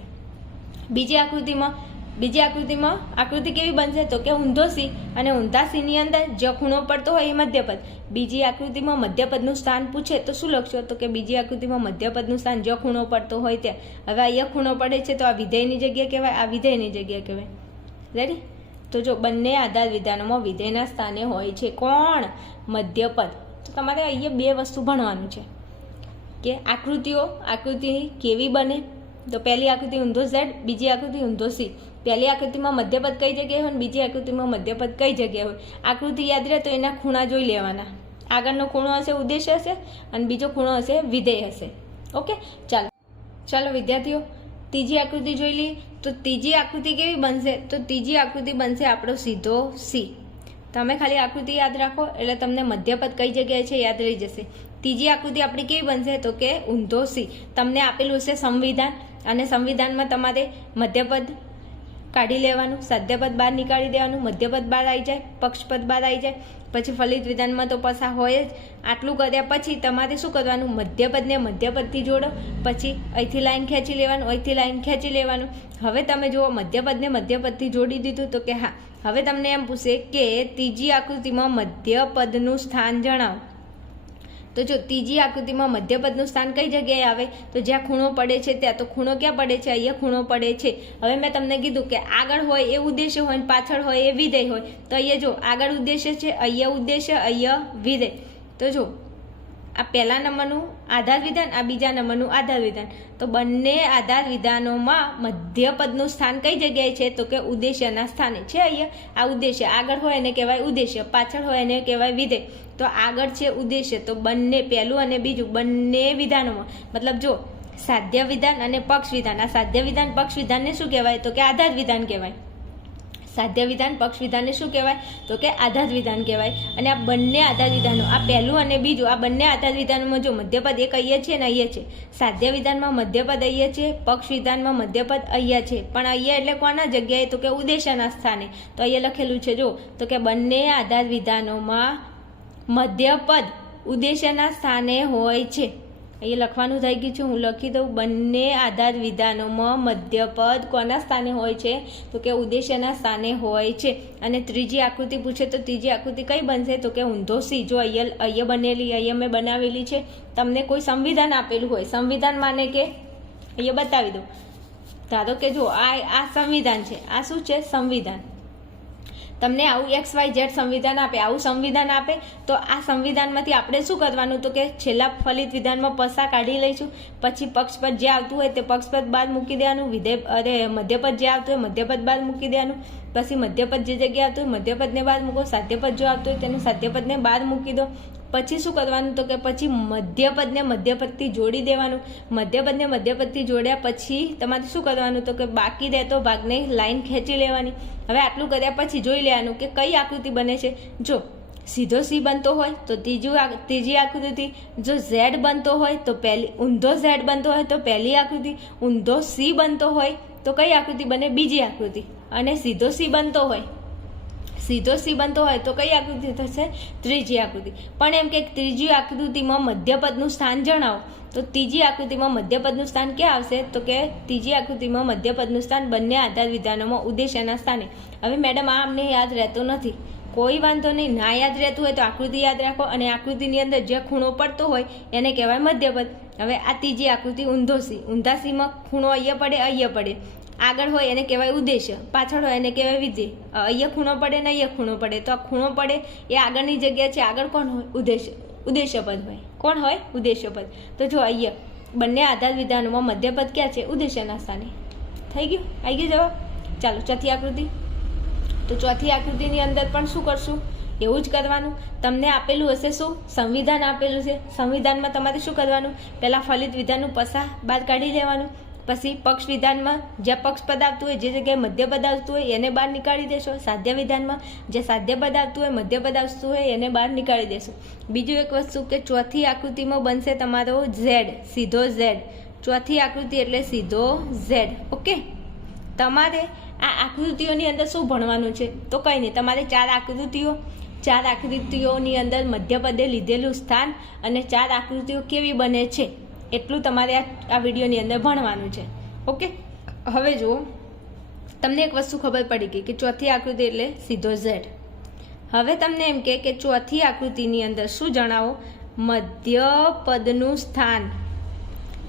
બીજી આકૃતિમાં આકૃતિ કેવી બનશે? તો કે ઊંધો સી. અને ઊંધા સીની અંદર જે ખૂણો પડતો હોય એ મધ્યપદ. બીજી આકૃતિમાં મધ્યપદનું સ્થાન પૂછે તો શું લખશો? તો કે બીજી આકૃતિમાં મધ્યપદનું સ્થાન જે ખૂણો પડતો હોય ત્યાં. હવે અહીંયા ખૂણો પડે છે તો આ વિધેયની જગ્યા કહેવાય, આ વિધેયની જગ્યા કહેવાય. રેડી? તો જો બંને આધાર વિધાનોમાં વિધેયના સ્થાને હોય છે કોણ? મધ્યપદ. તો તમારે અહીંયા બે વસ્તુ ભણવાનું છે કે આકૃતિ કેવી બને. તો પહેલી આકૃતિ ઊંધો ઝેડ, બીજી આકૃતિ ઊંધો સી. પહેલી આકૃતિમાં મધ્યપદ કઈ જગ્યાએ હોય, બીજી આકૃતિમાં મધ્યપદ કઈ જગ્યાએ હોય. આકૃતિ યાદ રહે તો એના ખૂણા જોઈ લેવાના. આગળનો ખૂણો હશે ઉદ્દેશ્ય હશે અને બીજો ખૂણો હશે વિધેય હશે. ઓકે. ચાલો વિદ્યાર્થીઓ, ત્રીજી આકૃતિ જોઈ લઈએ. તો ત્રીજી આકૃતિ કેવી બનશે? તો ત્રીજી આકૃતિ બનશે આપણો સીધો સી. તમે ખાલી આકૃતિ યાદ રાખો એટલે તમને મધ્યપદ કઈ જગ્યાએ છે યાદ રહી જશે. ત્રીજી આકૃતિ આપણી કેવી બનશે? તો કે ઊંધો સી. તમને આપેલું હશે સંવિધાન અને સંવિધાનમાં તમારે મધ્યપદ કાઢી લેવાનું, સાધ્યપદ બહાર નીકાળી દેવાનું, મધ્યપદ બહાર આવી જાય, પક્ષપદ બહાર આવી જાય. પછી ફલિત વિધાનમાં તો પસા હોય જ. આટલું કર્યા પછી તમારે શું કરવાનું? મધ્યપદને મધ્યપદથી જોડો. પછી અહીંથી લાઈન ખેંચી લેવાનું, અહીંથી લાઈન ખેંચી લેવાનું. હવે તમે જુઓ મધ્યપદને મધ્યપદથી જોડી દીધું તો કે હા. હવે તમને એમ પૂછે કે ત્રીજી આકૃતિમાં મધ્યપદનું સ્થાન જણાવો. તો જો ત્રીજી આકૃતિમાં મધ્યપદનું સ્થાન કઈ જગ્યાએ આવે તો જ્યાં ખૂણો પડે છે ત્યાં. તો ખૂણો ક્યાં પડે છે? અહીંયા ખૂણો પડે છે. હવે મેં તમને કીધું કે આગળ હોય એ ઉદ્દેશ્ય હોય, પાછળ હોય એ વિધેય હોય. તો અહીંયા જો આગળ ઉદ્દેશ્ય છે, અહીંયા ઉદ્દેશ્ય, અહીંયા વિધેય. તો જો આ પહેલા નંબરનું આધાર વિધાન, આ બીજા નંબરનું આધાર વિધાન. તો બંને આધાર વિધાનોમાં મધ્યપદનું સ્થાન કઈ જગ્યાએ છે તો કે ઉદ્દેશ્યના સ્થાને છે. અહીંયા આ ઉદ્દેશ્ય આગળ હોય એને કહેવાય ઉદ્દેશ્ય, પાછળ હોય એને કહેવાય વિધેય. તો આગળ છે ઉદ્દેશ્ય, તો બંને પહેલું અને બીજું બંને વિધાનોમાં, મતલબ જો સાધ્ય વિધાન અને પક્ષ વિધાન, આ સાધ્ય વિધાન પક્ષ વિધાનને શું કહેવાય તો કે આધાર વિધાન કહેવાય. સાધ્ય વિધાન પક્ષ વિધાનને શું કહેવાય તો કે આધાર વિધાન કહેવાય. અને આ બંને આધાર વિધાનો, આ પહેલું અને બીજું, આ બંને આધાર વિધાનોમાં જો મધ્યપદ એક અહીંયા છે ને અહીંયા છે. સાધ્ય વિધાનમાં મધ્યપદ અહીંયા છે, પક્ષ વિધાનમાં મધ્યપદ અહીંયા છે. પણ અહીંયા એટલે કોના જગ્યાએ તો કે ઉદ્દેશ્યના સ્થાને. તો અહીંયા લખેલું છે જો તો કે બંને આધાર વિધાનોમાં મધ્યપદ ઉદ્દેશ્યના સ્થાને હોય છે. અહીંયા લખવાનું થઈ ગયું છે, હું લખી દઉં. બંને આધાર વિધાનોમાં મધ્યપદ કોના સ્થાને હોય છે તો કે ઉદ્દેશ્યના સ્થાને હોય છે. અને ત્રીજી આકૃતિ પૂછે તો ત્રીજી આકૃતિ કઈ બનશે તો કે ઊંધો સી. જો અહીંયા બનેલી, અહીંયા મેં બનાવેલી છે. તમને કોઈ સંવિધાન આપેલું હોય, સંવિધાન માને કે અહીંયા બતાવી દો. ધારો કે જો આ સંવિધાન છે, આ શું છે સંવિધાન. તમને આવું XYZ સંવિધાન આપે, આવું સંવિધાન આપે તો આ સંવિધાનમાંથી આપણે શું કરવાનું તો કે છેલ્લા ફલિત વિધાનમાં પસા કાઢી લઈશું. પછી પક્ષપદ જે આવતું હોય તે પક્ષપદ બાદ મૂકી દેવાનું, મધ્યપદ જે આવતું હોય મધ્યપદ બાદ મૂકી દેવાનું. પછી મધ્યપદ જે જગ્યાએ આવતું હોય મધ્યપદને બાદ મૂકો, સાધ્યપદ જો આવતું હોય તેને સાધ્યપદને બાદ મૂકી દો. પછી શું કરવાનું તો કે પછી મધ્યપદને મધ્યપદથી જોડી દેવાનું. મધ્યપદને મધ્યપદથી જોડ્યા પછી તમારે શું કરવાનું તો કે બાકી રહેતો ભાગને લાઈન ખેંચી લેવાની. હવે આટલું કર્યા પછી જોઈ લેવાનું કે કઈ આકૃતિ બને છે. જો સીધો સી બનતો હોય તો ત્રીજી આકૃતિ, જો Z બનતો હોય તો પહેલી, ઊંધો Z બનતો હોય તો પહેલી આકૃતિ, ઊંધો સી બનતો હોય તો કઈ આકૃતિ બને બીજી આકૃતિ. અને સીધો સી બનતો હોય, સીધો સી બનતો હોય તો કઈ આકૃતિ થશે ત્રીજી આકૃતિ. પણ એમ કે ત્રીજી આકૃતિમાં મધ્યપદનું સ્થાન જણાવો તો ત્રીજી આકૃતિમાં મધ્યપદનું સ્થાન ક્યાં આવશે તો કે ત્રીજી આકૃતિમાં મધ્યપદનું સ્થાન બંને આધાર વિધાનોમાં ઉદ્દેશ્યના સ્થાને. હવે મેડમ આ અમને યાદ રહેતો નથી, કોઈ વાંધો નહીં. ના યાદ રહેતું હોય તો આકૃતિ યાદ રાખો, અને આકૃતિની અંદર જે ખૂણો પડતો હોય એને કહેવાય મધ્યપદ. હવે આ ત્રીજી આકૃતિ ઊંધો સી, ઊંધા ਸੀમાં ખૂણો અહીંયા પડે, અહીંયા પડે. આગળ હોય એને કહેવાય ઉદ્દેશ્ય, પાછળ હોય એને કહેવાય વિધેય. અહીંયા ખૂણો પડે ને અહીંયા ખૂણો પડે, તો આ ખૂણો પડે એ આગળની જગ્યા છે. આગળ કોણ હોય ઉદ્દેશ્યપદ હોય. કોણ હોય ઉદ્દેશ્યપદ. તો જો અહીંયા બંને આધાર વિધાનોમાં મધ્યપદ ક્યાં છે ઉદ્દેશ્યના સ્થાને. થઈ ગયું, આવી ગયો જવાબ. ચાલો ચોથી આકૃતિ. તો ચોથી આકૃતિની અંદર પણ શું કરશું એવું જ કરવાનું. તમને આપેલું હશે શું સંવિધાન આપેલું છે. સંવિધાનમાં તમારે શું કરવાનું પહેલાં ફલિત વિધાનનું પસા બાદ કાઢી લેવાનું. પછી પક્ષ વિધાનમાં જ્યાં પક્ષપદ આવતું હોય, જે જગ્યાએ મધ્યપદ આવતું હોય એને બહાર નીકાળી દેશો. સાધ્ય વિધાનમાં જે સાધ્યપદ આવતું હોય મધ્યપદ આવતું હોય એને બહાર નીકાળી દેશો. બીજું એક વસ્તુ કે ચોથી આકૃતિમાં બનશે તમારો Z, સીધો Z. ચોથી આકૃતિ એટલે સીધો Z. ઓકે, તમારે આ આકૃતિઓની અંદર શું ભણવાનું છે તો કંઈ નહીં. તમારે ચાર આકૃતિઓની અંદર મધ્યપદે લીધેલું સ્થાન અને ચાર આકૃતિઓ કેવી બને છે એટલું તમારે આ વિડીયોની અંદર ભણવાનું છે. ઓકે, હવે જુઓ, તમને એક વસ્તુ ખબર પડી ગઈ કે ચોથી આકૃતિ એટલે સીધો Z. હવે તમને એમ કે ચોથી આકૃતિની અંદર શું જણાવો મધ્યપદનું સ્થાન.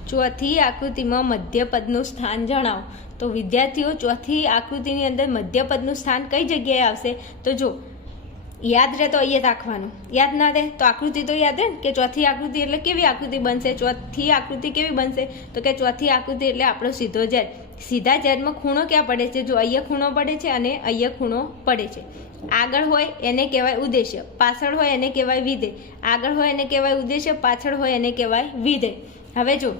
ચોથી આકૃતિમાં મધ્યપદનું સ્થાન જણાવો. તો વિદ્યાર્થીઓ ચોથી આકૃતિની અંદર મધ્યપદનું સ્થાન કઈ જગ્યાએ આવશે તો જો યાદ રહે તો અહીંયા રાખવાનું, યાદ ના રહે તો આકૃતિ તો યાદ રહે ને કે ચોથી આકૃતિ એટલે કેવી આકૃતિ બનશે. ચોથી આકૃતિ કેવી બનશે તો કે ચોથી આકૃતિ એટલે આપણો સીધો Z. સીધા Zમાં ખૂણો ક્યાં પડે છે જો અહીંયા ખૂણો પડે છે અને અહીંયા ખૂણો પડે છે. આગળ હોય એને કહેવાય ઉદ્દેશ્ય, પાછળ હોય એને કહેવાય વિધેય. આગળ હોય એને કહેવાય ઉદ્દેશ્ય, પાછળ હોય એને કહેવાય વિધેય. હવે જો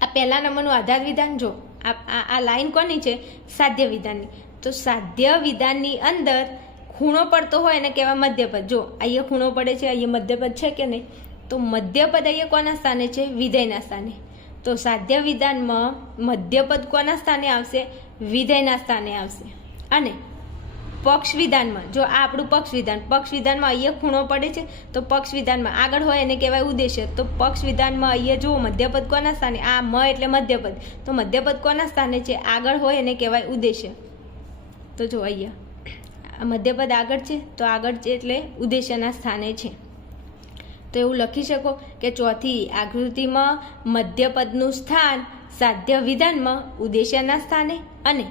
આ પહેલા નંબરનું આધાર વિધાન, જો આ લાઈન કોની છે સાધ્ય વિધાનની. તો સાધ્ય વિધાનની અંદર ખૂણો પડતો હોય એને કહેવાય મધ્યપદ. જો અહીંયા ખૂણો પડે છે, અહીંયા મધ્યપદ છે કે નહીં, તો મધ્યપદ અહીંયા કોના સ્થાને છે વિધેયના સ્થાને. તો સાધ્ય વિધાનમાં મધ્યપદ કોના સ્થાને આવશે વિધેયના સ્થાને આવશે. અને પક્ષ વિધાનમાં જો આ આપણું પક્ષ વિધાનમાં અહીંયા ખૂણો પડે છે તો પક્ષ વિધાનમાં આગળ હોય એને કહેવાય ઉદ્દેશ્ય. તો પક્ષ વિધાનમાં અહીંયા જુઓ મધ્યપદ કોના સ્થાને, આ મ એટલે મધ્યપદ, તો મધ્યપદ કોના સ્થાને છે આગળ હોય એને કહેવાય ઉદ્દેશ્ય. તો જો અહીંયા મધ્યપદ આગળ છે તો આગળ છે એટલે ઉદ્દેશ્યના સ્થાને છે. તો એવું લખી શકો કે ચોથી આકૃતિમાં મધ્યપદનું સ્થાન સાધ્ય વિધાનમાં ઉદ્દેશ્યના સ્થાને અને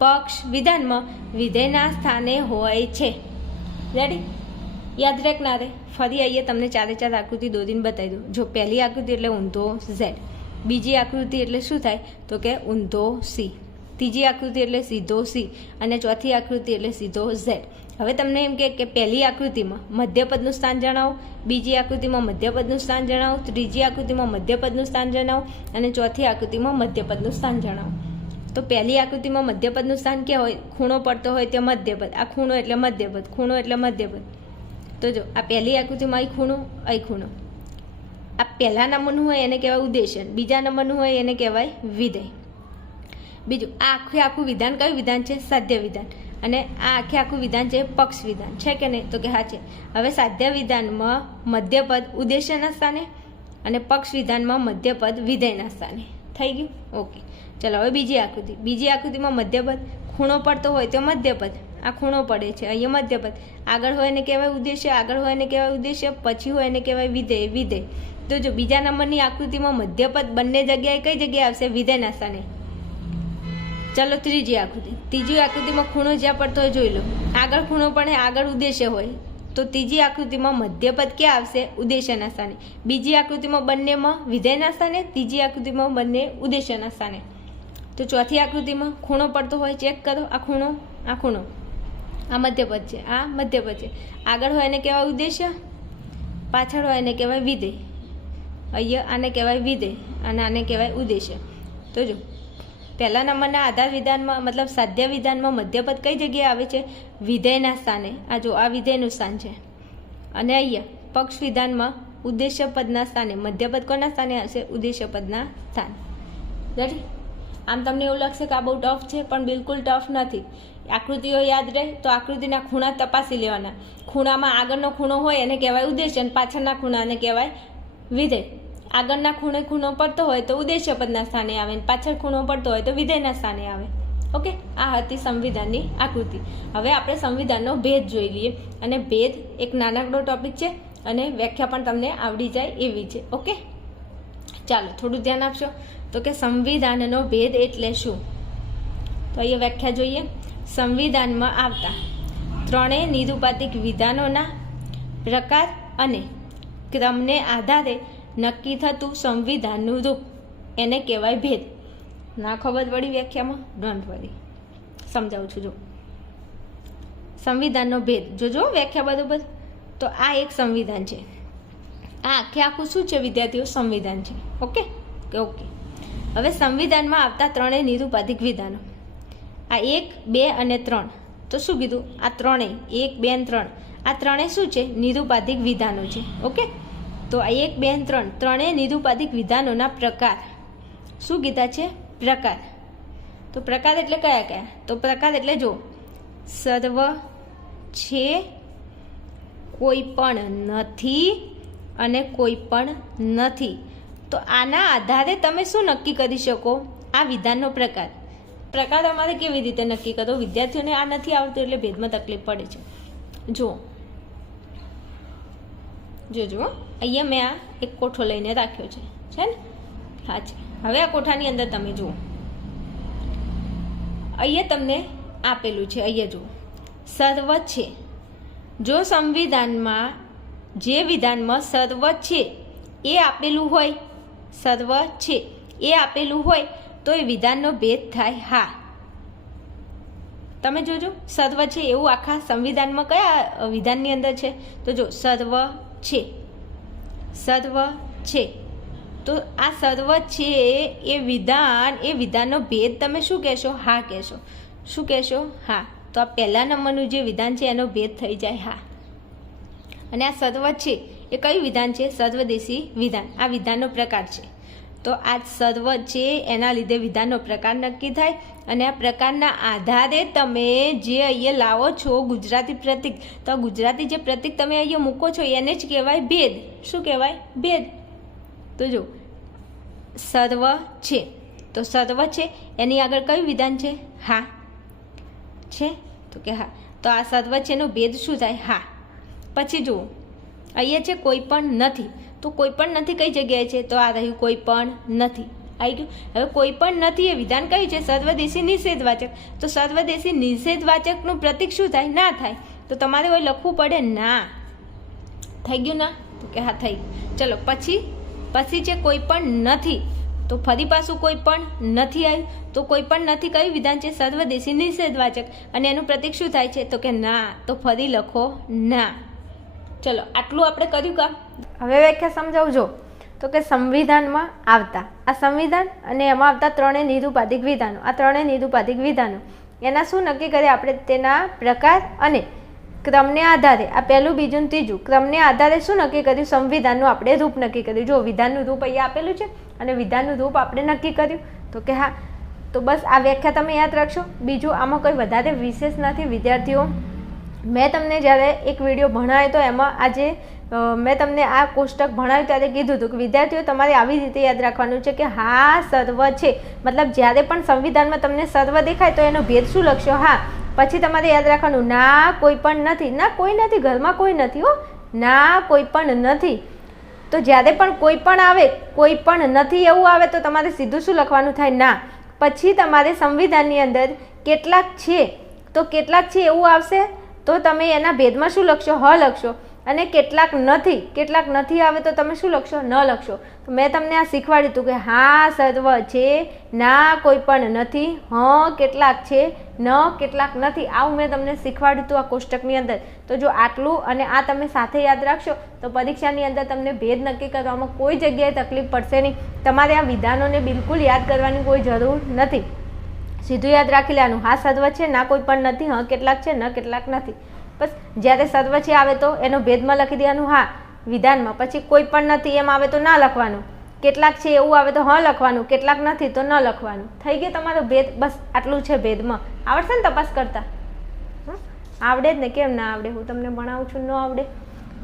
પક્ષ વિધાનમાં વિધેયના સ્થાને હોય છે. રેડી? યાદ રાખના રે. ફરી આવીએ તમને 4 આકૃતિ દોરીને બતાવી દઉં. જો પહેલી આકૃતિ એટલે ઊંધો ઝેડ, બીજી આકૃતિ એટલે શું થાય તો કે ઊંધો સી, ત્રીજી આકૃતિ એટલે સીધો સી અને ચોથી આકૃતિ એટલે સીધો ઝેડ. હવે તમને એમ કે પહેલી આકૃતિમાં મધ્યપદનું સ્થાન જણાવો, બીજી આકૃતિમાં મધ્યપદનું સ્થાન જણાવો, ત્રીજી આકૃતિમાં મધ્યપદનું સ્થાન જણાવો અને ચોથી આકૃતિમાં મધ્યપદનું સ્થાન જણાવો. તો પહેલી આકૃતિમાં મધ્યપદનું સ્થાન ક્યાં હોય? ખૂણો પડતો હોય તે મધ્યપદ. આ ખૂણો એટલે મધ્યપદ, ખૂણો એટલે મધ્યપદ. તો જો આ પહેલી આકૃતિમાં અહીં ખૂણો, અહીં ખૂણો. આ પહેલા નંબરનું હોય એને કહેવાય ઉદ્દેશ્ય, બીજા નંબરનું હોય એને કહેવાય વિધેય. બીજું આ આખું વિધાન કયું વિધાન છે? સાધ્ય વિધાન. અને આ આખું વિધાન છે પક્ષ વિધાન. છે કે નહીં? તો કે હા છે. હવે સાધ્ય વિધાનમાં મધ્યપદ ઉદ્દેશ્યના સ્થાને અને પક્ષ વિધાનમાં મધ્યપદ વિધેયના સ્થાને. થઈ ગયું? ઓકે. ચલો હવે બીજી આકૃતિ. બીજી આકૃતિમાં મધ્યપદ ખૂણો પડતો હોય તો મધ્યપદ. આ ખૂણો પડે છે, અહીંયા મધ્યપદ. આગળ હોય એને કહેવાય ઉદ્દેશ્ય, આગળ હોય એને કહેવાય ઉદ્દેશ્ય, પછી હોય એને કહેવાય વિધેય, વિધેય. તો જો બીજા નંબરની આકૃતિમાં મધ્યપદ બંને જગ્યાએ કઈ જગ્યાએ આવશે? વિધેયના સ્થાને. ચાલો ત્રીજી આકૃતિ. ત્રીજી આકૃતિમાં ખૂણો જ્યાં પડતો હોય જોઈ લો. આગળ ખૂણો પડે, આગળ ઉદ્દેશ્ય હોય તો ત્રીજી આકૃતિમાં મધ્યપદ ક્યાં આવશે? ઉદ્દેશ્યના સ્થાને. બીજી આકૃતિમાં બંનેમાં વિધેયના સ્થાને, ત્રીજી આકૃતિમાં બંને ઉદ્દેશ્યના સ્થાને. તો ચોથી આકૃતિમાં ખૂણો પડતો હોય, ચેક કરો. આ ખૂણો, આ ખૂણો, આ મધ્યપદ છે, આ મધ્યપદ છે. આગળ હોય એને કહેવાય ઉદ્દેશ્ય, પાછળ હોય એને કહેવાય વિધેય. અહીંયા આને કહેવાય વિધેય અને આને કહેવાય ઉદ્દેશ્ય. તો જો પહેલા નંબરના આધાર વિધાનમાં મતલબ સાધ્ય વિધાનમાં મધ્યપદ કઈ જગ્યાએ આવે છે? વિધેયના સ્થાને. આ જો આ વિધેયનું સ્થાન છે. અને અહીંયા પક્ષ વિધાનમાં ઉદ્દેશ્ય પદના સ્થાને. મધ્યપદ કોના સ્થાને આવશે? ઉદ્દેશ્ય પદના સ્થાને. રેડી? આમ તમને એવું લાગશે કે આ બહુ ટફ છે, પણ બિલકુલ ટફ નથી. આકૃતિઓ યાદ રહે તો આકૃતિના ખૂણા તપાસી લેવાના. ખૂણામાં આગળનો ખૂણો હોય એને કહેવાય ઉદ્દેશ્ય અને પાછળના ખૂણાને કહેવાય વિધેય. આગળના ખૂણે ખૂણો પડતો હોય તો ઉદ્દેશ્ય પદના સ્થાને આવે, પાછળ ખૂણો પડતો હોય તો વિધેયના સ્થાને આવે. ઓકે, આ હતી સંવિધાનની આકૃતિ. હવે આપણે સંવિધાનનો ભેદ જોઈ લઈએ. અને ભેદ એક નાનકડો ટોપિક છે અને વ્યાખ્યા પણ તમને આવડી જાય એવી છે. ઓકે, ચાલો થોડું ધ્યાન આપશો. તો કે સંવિધાનનો ભેદ એટલે શું? તો અહીંયા વ્યાખ્યા જોઈએ. સંવિધાનમાં આવતા ત્રણેય નિરુપાધિક વિધાનોના પ્રકાર અને ક્રમને આધારે નક્કી થતું સંવિધાનનું રૂપ એને કહેવાય ભેદ. ના ખબર પડી વ્યાખ્યામાં? ડોન્ટ વરી, સમજાવું છું. જો સંવિધાનનો ભેદ જોજો વ્યાખ્યા બરોબર. તો આ એક સંવિધાન છે. આ આખું શું છે વિદ્યાર્થીઓ? સંવિધાન છે. ઓકે કે ઓકે. હવે સંવિધાનમાં આવતા ત્રણેય નિરુપાધિક વિધાનો, આ 1, 2 અને 3. તો શું કીધું? આ ત્રણેય 1, 2 અને 3 આ ત્રણેય શું છે? નિરુપાધિક વિધાનો છે. ઓકે, તો આ 1, 2 અને 3 ત્રણેય નિરુપાધિક વિધાનોના પ્રકાર શું કીધા છે? પ્રકાર. તો પ્રકાર એટલે કયા કયા? તો પ્રકાર એટલે જો સર્વ છે, કોઈ પણ નથી અને કોઈ પણ નથી. તો આના આધારે તમે શું નક્કી કરી શકો? આ વિધાનનો પ્રકાર. પ્રકાર અમારે કેવી રીતે નક્કી કરો? વિદ્યાર્થીઓને આ નથી આવડતું એટલે ભેદમાં તકલીફ પડે છે. જોજો અહીંયા મેં આ એક કોઠો લઈને રાખ્યો છે ને? હા છે. હવે આ કોઠાની અંદર તમે જુઓ, અહીંયા તમને આપેલું છે. અહીંયા જુઓ, સર્વ છે. જો સંવિધાનમાં જે વિધાનમાં સર્વ છે એ આપેલું હોય, સર્વ છે એ આપેલું હોય તો એ વિધાનનો ભેદ થાય. હા, તમે જોજો, સર્વ છે એવું આખા સંવિધાનમાં કયા વિધાનની અંદર છે? તો જો સર્વ છે, સર્વ છે. તો આ સર્વ છે એ વિધાનનો ભેદ તમે શું કહેશો? હા કહેશો. શું કહેશો? હા. તો આ પહેલા નંબરનું જે વિધાન છે એનો ભેદ થઈ જાય. હા. અને આ સર્વ છે એ કયું વિધાન છે? સર્વદેશી વિધાન. આ વિધાનનો પ્રકાર છે. તો આ સર્વ છે એના લીધે વિધાનનો પ્રકાર નક્કી થાય. અને આ પ્રકારના આધારે તમે જે અહીંયા લાવો છો ગુજરાતી પ્રતીક, તો ગુજરાતી જે પ્રતીક તમે અહીંયા મૂકો છો એને જ કહેવાય ભેદ. શું કહેવાય? ભેદ. તો જો સર્વ છે, તો સર્વ છે એની આગળ કયું વિધાન છે? હા છે. તો કે હા. તો આ સર્વ છેનો ભેદ શું થાય? હા. પછી જુઓ, અહીંયા છે કોઈ પણ નથી, તો કોઈ પણ નથી કઈ જગ્યાએ છે? તો આ રહ્યું કોઈ પણ નથી. આવી ગયું. હવે કોઈ પણ નથી એ વિધાન કયું છે? સર્વદેશી નિષેધવાચક. તો સર્વદેશી નિષેધવાચકનું પ્રતીક શું થાય? ના થાય. તો તમારે કોઈ લખવું પડે ના. થઈ ગયું ના? તો કે હા થઈ. ચલો પછી છે કોઈ પણ નથી. તો ફરી પાછું કોઈ પણ નથી આવ્યું. તો કોઈ પણ નથી કયું વિધાન છે? સર્વદેશી નિષેધવાચક. અને એનું પ્રતીક શું થાય છે? તો કે ના. તો ફરી લખો ના. ચલો આટલું આપણે કર્યું કામ. હવે વ્યાખ્યા સમજાવજો. તો કે સંવિધાનમાં આવતા આ સંવિધાન અને એમાં આવતા ત્રણેય નિરુપાધિક વિધાનો, આ ત્રણેય નિરુપાધિક વિધાનો એના શું નક્કી કરીએ આપણે? તેના પ્રકાર અને ક્રમને આધારે, આ પહેલું, બીજું, ત્રીજું ક્રમને આધારે શું નક્કી કર્યું? સંવિધાનનું આપણે રૂપ નક્કી કર્યું. જો વિધાનનું રૂપ અહીંયા આપેલું છે અને વિધાનનું રૂપ આપણે નક્કી કર્યું. તો કે હા, તો બસ આ વ્યાખ્યા તમે યાદ રાખશો. બીજું આમાં કોઈ વધારે વિશેષ નથી વિદ્યાર્થીઓ. મેં તમને જ્યારે એક વિડીયો ભણાવ્યો તો એમાં આજે મેં તમને આ કોષ્ટક ભણાવ્યું ત્યારે કીધું હતું કે વિદ્યાર્થીઓ તમારે આવી રીતે યાદ રાખવાનું છે કે હા સર્વ છે, મતલબ જ્યારે પણ સંવિધાનમાં તમને સર્વ દેખાય તો એનો ભેદ શું લખશો? હા. પછી તમારે યાદ રાખવાનું ના કોઈ પણ નથી. ના કોઈ નથી, ઘરમાં કોઈ નથી હો. ના કોઈ પણ નથી. તો જ્યારે પણ કોઈ પણ આવે, કોઈ પણ નથી એવું આવે તો તમારે સીધું શું લખવાનું થાય? ના. પછી તમારે સંવિધાનની અંદર કેટલાક છે, તો કેટલાક છે એવું આવશે તો તમે એના ભેદમાં શું લખશો? હ લખશો. અને કેટલાક નથી આવે તો તમે શું લખશો? ન લખશો. તો મેં તમને આ શીખવાડ્યું હતું કે હા સર્વ છે, ના કોઈ પણ નથી, કેટલાક છે, ન કેટલાક નથી. આવું મેં તમને શીખવાડ્યું હતું આ કોષ્ટકની અંદર. તો જો આટલું અને આ તમે સાથે યાદ રાખશો તો પરીક્ષાની અંદર તમને ભેદ નક્કી કરવામાં કોઈ જગ્યાએ તકલીફ પડશે નહીં. તમારે આ વિધાનોને બિલકુલ યાદ કરવાની કોઈ જરૂર નથી. સીધું યાદ રાખી લેવાનું હા સર્વ છે, ના કોઈ પણ નથી, કેટલાક છે, ન કેટલાક નથી. બસ જ્યારે સર્વ છે આવે તો એનો ભેદમાં લખી દેવાનું હા વિધાનમાં. પછી કોઈ પણ નથી એમ આવે તો ના લખવાનું. કેટલાક છે એવું આવે તો લખવાનું. કેટલાક નથી તો ન લખવાનું. થઈ ગયો તમારો ભેદ. બસ આટલું છે ભેદમાં. આવડશે ને તપાસ કરતા? આવડે જ ને, કેમ ના આવડે? હું તમને ભણાવું છું, ન આવડે?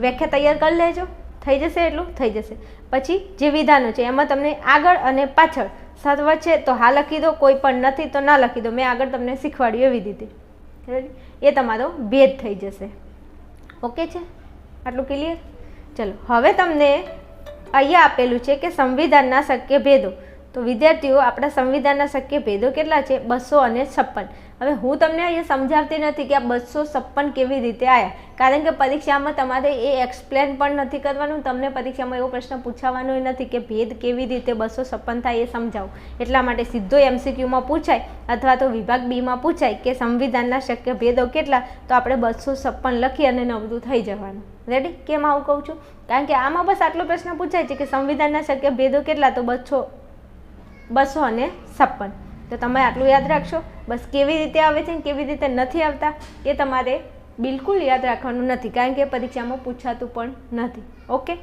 વ્યાખ્યા તૈયાર કરી લેજો. થઈ જશે એટલું? થઈ જશે. પછી જે વિધાનો છે એમાં તમને આગળ અને પાછળ સર્વ છે તો હા લખી દો, કોઈ પણ નથી તો ના લખી દો. મેં આગળ તમને શીખવાડ્યું એવી રીતે. એ તમારો ભેદ થઈ જશે. ઓકે છે? આટલું ક્લિયર? ચલો હવે તમને અહીંયા આપેલું છે કે સંવિધાનના શક્ય ભેદો. તો વિદ્યાર્થીઓ આપણા સંવિધાનના શક્ય ભેદો કેટલા છે? 256. હવે હું તમને અહીંયા સમજાવતી નથી કે આ 256 કેવી રીતે આવ્યા, કારણ કે પરીક્ષામાં તમારે એ એક્સપ્લેન પણ નથી કરવાનું. તમને પરીક્ષામાં એવો પ્રશ્ન પૂછાવાનો નથી કે ભેદ કેવી રીતે 256 થાય એ સમજાવો. એટલા માટે સીધો MCQમાં પૂછાય અથવા તો વિભાગ બીમાં પૂછાય કે સંવિધાનના શક્ય ભેદો કેટલા, તો આપણે 256 લખી અને નવરું થઈ જવાનું. રેડી? કેમ આવું કહું છું? કારણ કે આમાં બસ આટલો પ્રશ્ન પૂછાય છે કે સંવિધાનના શક્ય ભેદો કેટલા, તો 256. તો તમે આટલું યાદ રાખશો. બસ કેવી રીતે આવે છે કેવી રીતે નથી આવતા એ તમારે બિલકુલ યાદ રાખવાનું નથી, કારણ કે પરીક્ષામાં પૂછાતું પણ નથી. ઓકે?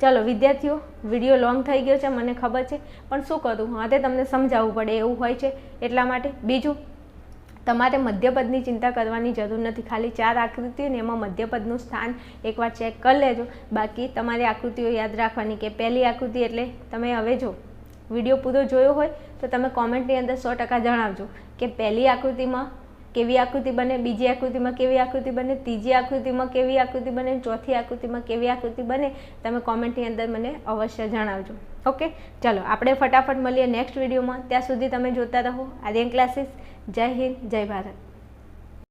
ચલો વિદ્યાર્થીઓ, વિડીયો લોંગ થઈ ગયો છે મને ખબર છે, પણ શું કરું, હા તે તમને સમજાવવું પડે એવું હોય છે એટલા માટે. બીજું, તમારે મધ્યપદની ચિંતા કરવાની જરૂર નથી. ખાલી 4 આકૃતિઓ ને એમાં મધ્યપદનું સ્થાન એકવાર ચેક કરી લેજો. બાકી તમારે આકૃતિઓ યાદ રાખવાની કે પહેલી આકૃતિ એટલે તમે હવે જો વિડીયો પૂરો જોયો હોય તો તમે કોમેન્ટની અંદર 100% જણાવજો કે પહેલી આકૃતિમાં કેવી આકૃતિ બને, બીજી આકૃતિમાં કેવી આકૃતિ બને, ત્રીજી આકૃતિમાં કેવી આકૃતિ બને, ચોથી આકૃતિમાં કેવી આકૃતિ બને. તમે કોમેન્ટની અંદર મને અવશ્ય જણાવજો. ઓકે? ચાલો આપણે ફટાફટ મળીએ નેક્સ્ટ વિડીયોમાં. ત્યાં સુધી તમે જોતા રહો આર્યન ક્લાસીસ. જય હિન્દ, જય ભારત.